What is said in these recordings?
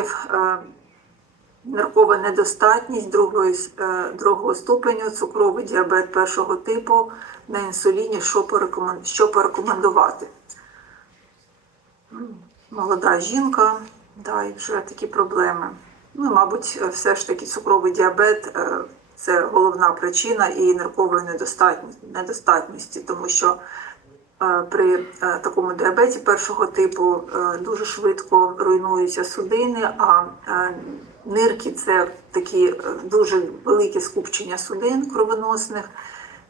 е, ниркова недостатність другої, е, другого ступеню, цукровий діабет першого типу на інсуліні, що, порекомен- що порекомендувати. Молода жінка, да, і вже такі проблеми. Ну, мабуть, все ж таки цукровий діабет е, це головна причина і ниркової недостатності, тому що при е, такому діабеті першого типу е, дуже швидко руйнуються судини, а е, нирки це такі дуже великі скупчення судин кровоносних.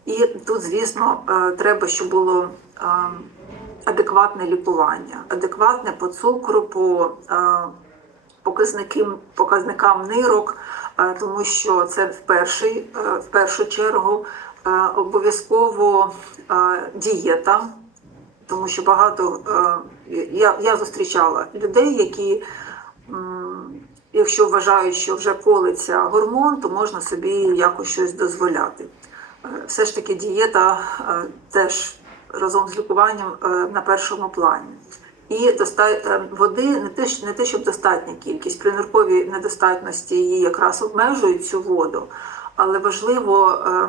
І тут, звісно, треба, щоб було адекватне лікування, адекватне по цукру, по показникам, показникам нирок, тому що це в, перший, е, в першу чергу е, обов'язково е, дієта, тому що багато я, я зустрічала людей, які, якщо вважають, що вже колиться гормон, то можна собі якось щось дозволяти. Все ж таки дієта теж разом з лікуванням на першому плані. І е, води не те, не те, щоб достатня кількість. При нирковій недостатності її якраз обмежують цю воду, але важливо е,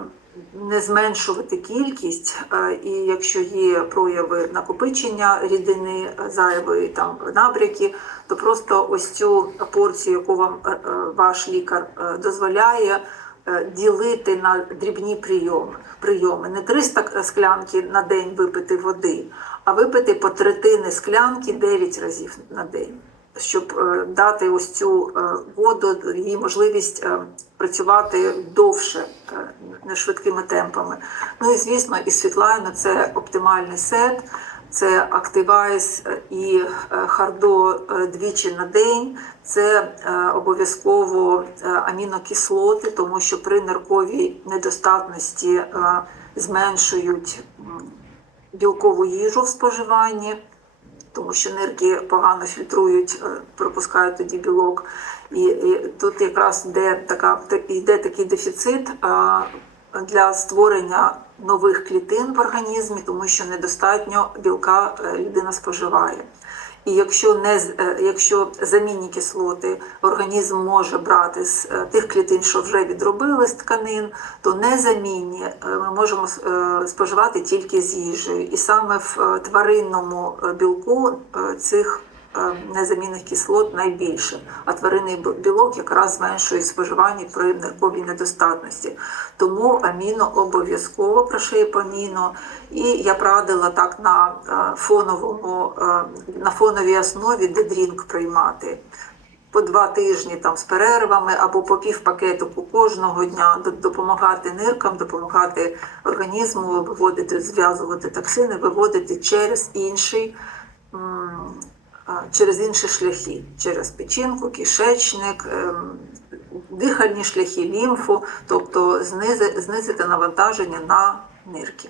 не зменшувати кількість, е, і якщо є прояви накопичення рідини зайвої, там набряки, то просто ось цю порцію, яку вам ваш лікар дозволяє, ділити на дрібні прийоми. прийоми. Не 300 склянки на день випити води, а випити по третини склянки 9 разів на день, щоб е, дати ось цю е, воду, їй можливість е, працювати довше, е, не швидкими темпами. Ну і звісно, і Світлайно це оптимальний сет. Це Активайз і е, Хардо е, двічі на день. Це е, обов'язково амінокислоти, тому що при нирковій недостатності зменшують білкову їжу в споживанні, тому що нирки погано фільтрують, пропускають тоді білок. І, і тут якраз йде, така, йде такий дефіцит для створення нових клітин в організмі, тому що недостатньо білка е, людина споживає. І якщо не е, якщо замінні кислоти організм може брати з е, тих клітин, що вже відробили з тканин, то незамінні ми можемо споживати тільки з їжею. І саме в тваринному білку цих незамінних кислот найбільше, а тваринний білок якраз зменшує споживання при нирковій недостатності. Тому аміно обов'язково прошеєпаміно. І я б радила так на е, фоновому, е, на фоновій основі дедрінк приймати. По два тижні там з перервами або по пів пакетику кожного дня допомагати ниркам, допомагати організму виводити, зв'язувати токсини, виводити через інший через інші шляхи, через печінку, кишечник, ем, дихальні шляхи, лімфу, тобто знизи- знизити навантаження на нирки.